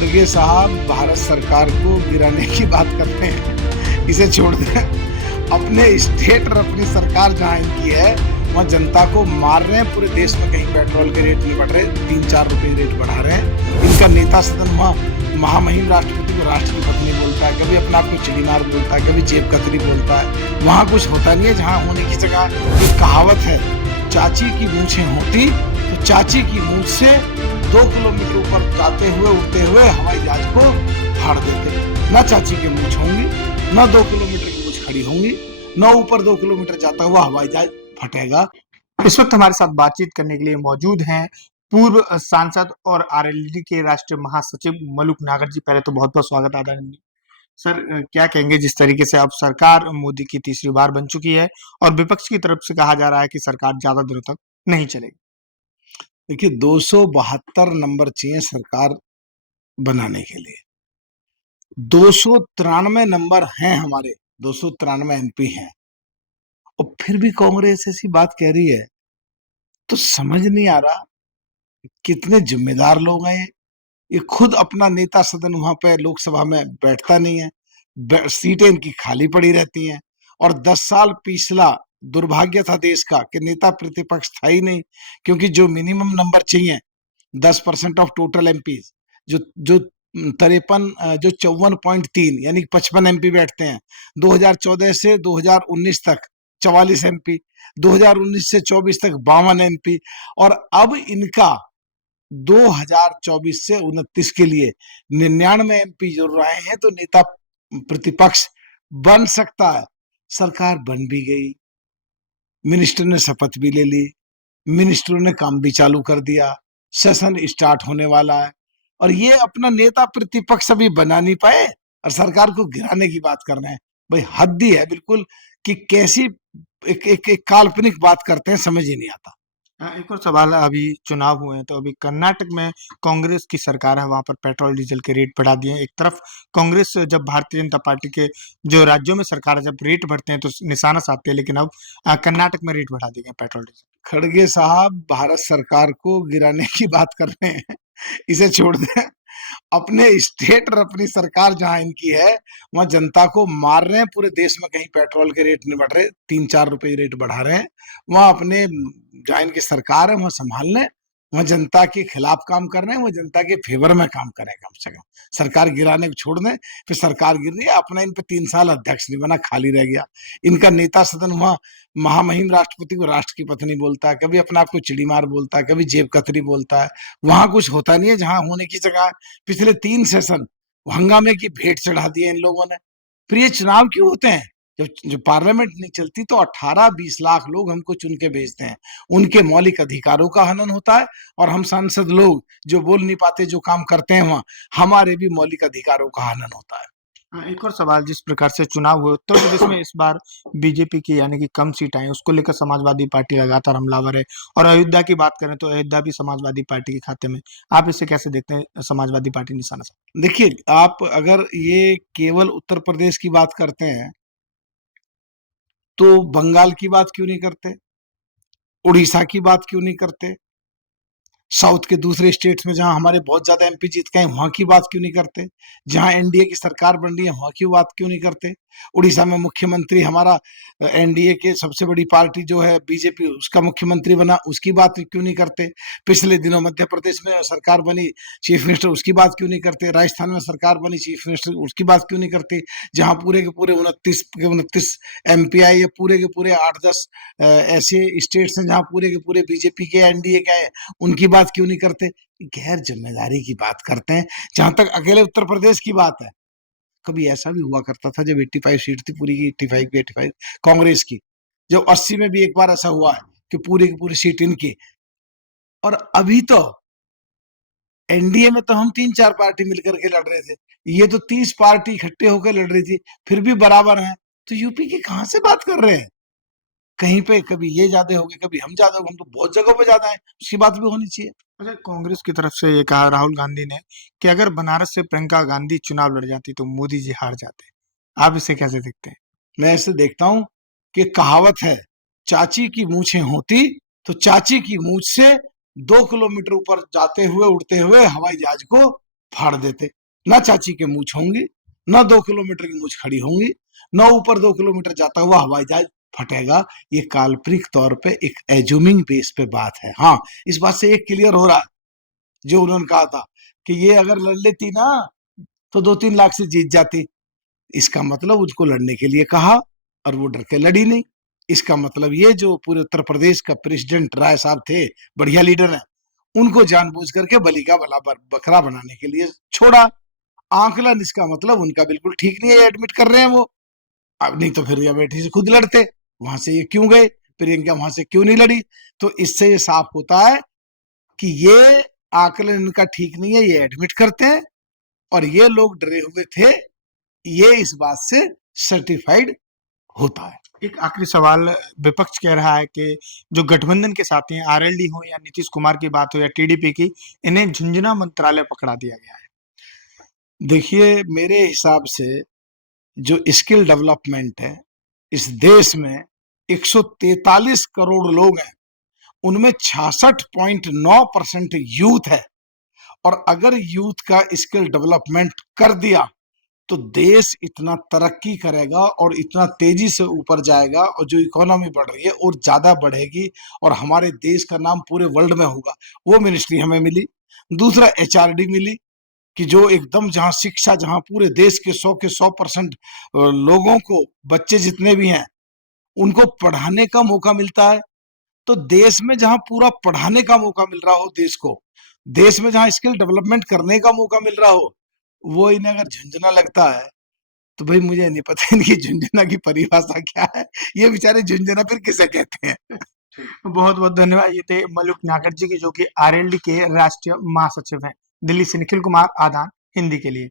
खड़गे साहब भारत सरकार को गिराने की बात करते हैं, इसे छोड़ दें। अपने स्टेट और अपनी सरकार जहां इनकी है वहां जनता को मार रहे हैं। पूरे देश में कहीं पेट्रोल के रेट नहीं बढ़ रहे, 3-4 रुपए रेट बढ़ा रहे हैं। इनका नेता सदन वहां महामहिम राष्ट्रपति को राष्ट्र की पत्नी बोलता है, कभी अपने आप को चिड़ीमार बोलता है, कभी जेब कतरी बोलता है। वहां कुछ होता नहीं है। जहां होने की जगह एक कहावत है, चाची की मूछें होती तो चाची की मूछ से 2 किलोमीटर ऊपर जाते हुए उड़ते हुए हवाई जहाज को फाड़ देते। न चाची की मूछ होंगी, न 2 किलोमीटर की मूछ खड़ी होंगी, न ऊपर 2 किलोमीटर जाता हुआ हवाई जहाज फटेगा। इस वक्त हमारे साथ बातचीत करने के लिए मौजूद हैं पूर्व सांसद और आरएलडी के राष्ट्रीय महासचिव मलूक नागर जी। पहले तो बहुत बहुत स्वागत आदरणीय सर। क्या कहेंगे, जिस तरीके से अब सरकार मोदी की तीसरी बार बन चुकी है और विपक्ष की तरफ से कहा जा रहा है कि सरकार ज्यादा दिनों तक नहीं चलेगी। देखिए, 272 नंबर चाहिए सरकार बनाने के लिए। 293 नंबर हैं हमारे, 293 एमपी हैं, और फिर भी कांग्रेस ऐसी बात कह रही है। तो समझ नहीं आ रहा कितने जिम्मेदार लोग हैं ये खुद अपना नेता सदन वहां पे लोकसभा में बैठता नहीं है, सीटें इनकी खाली पड़ी रहती हैं। और 10 साल पिछला दुर्भाग्य था देश का कि नेता प्रतिपक्ष था ही नहीं, क्योंकि जो मिनिमम नंबर चाहिए 10% ऑफ टोटल एमपी, जो जो 53 जो 54.3 यानी 55 एमपी बैठते हैं। 2014 से 2019 तक 44 एमपी, 2019 से 24 तक 52 एमपी, और अब इनका 2024 से 29 के लिए 99 एमपी जो रहे हैं। तो नेता प्रतिपक्ष बन सकता है। सरकार बन भी गई, मिनिस्टर ने शपथ भी ले ली, मिनिस्टरों ने काम भी चालू कर दिया, सेशन स्टार्ट होने वाला है, और ये अपना नेता प्रतिपक्ष अभी बना नहीं पाए और सरकार को गिराने की बात कर रहे हैं। भाई हद ही है बिल्कुल कि कैसी एक काल्पनिक बात करते हैं, समझ ही नहीं आता। एक और सवाल है, अभी चुनाव हुए हैं तो अभी कर्नाटक में कांग्रेस की सरकार है, वहां पर पेट्रोल डीजल के रेट बढ़ा दिए हैं। एक तरफ कांग्रेस, जब भारतीय जनता पार्टी के जो राज्यों में सरकार है, जब रेट बढ़ते हैं तो निशाना साधते हैं, लेकिन अब कर्नाटक में रेट बढ़ा दिए हैं पेट्रोल डीजल। खड़गे साहब भारत सरकार को गिराने की बात कर रहे हैं, इसे छोड़ दें। अपने स्टेट और अपनी सरकार जहां इनकी है वहां जनता को मार रहे हैं। पूरे देश में कहीं पेट्रोल के रेट नहीं बढ़ रहे, 3-4 रुपए रेट बढ़ा रहे हैं। वहां अपने जहां इनकी सरकार है वहां संभाल लें, वहां जनता के खिलाफ काम कर रहे हैं, वहां जनता के फेवर में काम करें। कम से कम सरकार गिराने को छोड़ दें। फिर सरकार गिर रही है, अपना इन पे 3 साल अध्यक्ष नहीं बना, खाली रह गया। इनका नेता सदन वहां महामहिम राष्ट्रपति को राष्ट्र की पत्नी बोलता है, कभी अपने आप को चिड़ीमार बोलता है, कभी जेब कतरी बोलता है। वहां कुछ होता नहीं है। जहां होने की जगह पिछले 3 सेशन हंगामे की भेंट चढ़ा दिए इन लोगों ने। फिर ये चुनाव क्यों होते हैं? जो पार्लियामेंट नहीं चलती तो 18-20 लाख लोग हमको चुन के भेजते हैं, उनके मौलिक अधिकारों का हनन होता है। और हम सांसद लोग जो बोल नहीं पाते, जो काम करते हैं वहां, हमारे भी मौलिक अधिकारों का हनन होता है। एक और सवाल, जिस प्रकार से चुनाव हुए उत्तर प्रदेश में इस बार बीजेपी की यानी कि कम सीट आई, उसको लेकर समाजवादी पार्टी लगातार हमलावर है। और अयोध्या की बात करें तो अयोध्या भी समाजवादी पार्टी के खाते में। आप इसे कैसे देखते हैं, समाजवादी पार्टी निशाना साध? देखिए, आप अगर ये केवल उत्तर प्रदेश की बात करते हैं तो बंगाल की बात क्यों नहीं करते, उड़ीसा की बात क्यों नहीं करते, साउथ के दूसरे स्टेट्स में जहां हमारे बहुत ज्यादा एमपी जीत गए वहां की बात क्यों नहीं करते, जहां एनडीए की सरकार बन रही है वहां की बात क्यों नहीं करते। उड़ीसा में मुख्यमंत्री हमारा एनडीए के सबसे बड़ी पार्टी जो है बीजेपी, उसका मुख्यमंत्री बना, उसकी बात क्यों नहीं करते। पिछले दिनों मध्य प्रदेश में सरकार बनी, चीफ मिनिस्टर, उसकी बात क्यों नहीं करते। राजस्थान में सरकार बनी, चीफ मिनिस्टर, उसकी बात क्यों नहीं करते। जहां पूरे के पूरे 29 एमपी आए, या पूरे के पूरे 8-10 ऐसे स्टेट्स हैं जहां पूरे के पूरे बीजेपी के एनडीए के आए, उनकी बात क्यों नहीं करते। गैर जिम्मेदारी की बात करते हैं। जहां तक अकेले उत्तर प्रदेश की बात है, कभी ऐसा भी हुआ करता था जब 85 सीट थी पूरी की 85 की 85 कांग्रेस की, जब 80 में भी एक बार ऐसा हुआ है कि पूरी की पूरी सीट इनकी। और अभी तो एनडीए में तो हम 3-4 पार्टी मिलकर के लड़ रहे थे, ये तो 30 पार्टी इकट्ठे होकर लड़ रही थी, फिर भी बराबर है। तो यूपी की कहां से बात कर रहे हैं? कहीं पे कभी ये ज्यादा हो गए, कभी हम ज्यादा हो गए, हम तो बहुत जगहों पे ज्यादा है, उसकी बात भी होनी चाहिए। अच्छा, कांग्रेस की तरफ से ये कहा राहुल गांधी ने कि अगर बनारस से प्रियंका गांधी चुनाव लड़ जाती तो मोदी जी हार जाते। आप इसे कैसे देखते हैं? मैं ऐसे देखता हूं कि कहावत है, चाची की मूछें होती तो चाची की मूछ से 2 किलोमीटर ऊपर जाते हुए उड़ते हुए हवाई जहाज को फाड़ देते। ना चाची के मूछ होंगी, ना 2 किलोमीटर की मूछ खड़ी होंगी, ना ऊपर 2 किलोमीटर जाता हुआ हवाई जहाज फटेगा। ये काल्पनिक तौर पे एक एज्यूमिंग बेस पे बात है। हाँ, इस बात से एक क्लियर हो रहा है जो उन्होंने कहा था कि ये अगर लड़ लेती ना तो 2-3 लाख से जीत जाती। इसका मतलब उनको लड़ने के लिए कहा और वो डर के लड़ी नहीं। इसका मतलब ये जो पूरे उत्तर प्रदेश का प्रेसिडेंट राय साहब थे, बढ़िया लीडर है, उनको जानबूझ करके बलि का भला बकरा बनाने के लिए छोड़ा। आंकलन इसका मतलब उनका बिल्कुल ठीक नहीं है, एडमिट कर रहे हैं वो। अब नहीं तो फिर अमेठी से खुद लड़ते, वहां से ये क्यों गए, प्रियंका वहां से क्यों नहीं लड़ी। तो इससे ये साफ होता है कि ये आकलन इनका ठीक नहीं है, ये एडमिट करते हैं और ये लोग डरे हुए थे, ये इस बात से सर्टिफाइड होता है। एक आखिरी सवाल, विपक्ष कह रहा है कि जो गठबंधन के साथी हैं, आरएलडी हो या नीतीश कुमार की बात हो या टीडीपी की, इन्हें झुंझुनू मंत्रालय पकड़ा दिया गया है। देखिए, मेरे हिसाब से जो स्किल डेवलपमेंट है इस देश में, 143 करोड़ लोग हैं, उनमें 66.9% यूथ है। और अगर यूथ का स्किल डेवलपमेंट कर दिया तो देश इतना तरक्की करेगा और इतना तेजी से ऊपर जाएगा, और जो इकोनॉमी बढ़ रही है और ज्यादा बढ़ेगी और हमारे देश का नाम पूरे वर्ल्ड में होगा। वो मिनिस्ट्री हमें मिली। दूसरा एचआरडी मिली कि जो एकदम जहां शिक्षा, जहां पूरे देश के 100% लोगों को, बच्चे जितने भी हैं उनको पढ़ाने का मौका मिलता है। तो देश में जहां पूरा पढ़ाने का मौका मिल रहा हो देश को, देश में जहां स्किल डेवलपमेंट करने का मौका मिल रहा हो, वो इन्हें अगर झुंझुना लगता है तो भाई मुझे नहीं पता इनकी झुंझुना की परिभाषा क्या है। ये बेचारे झुंझुना फिर किसे कहते हैं। बहुत बहुत धन्यवाद। ये थे मलुक नागर जी की, जो कि आरएलडी के राष्ट्रीय महासचिव हैं। दिल्ली से निखिल कुमार आदान, हिंदी के लिए।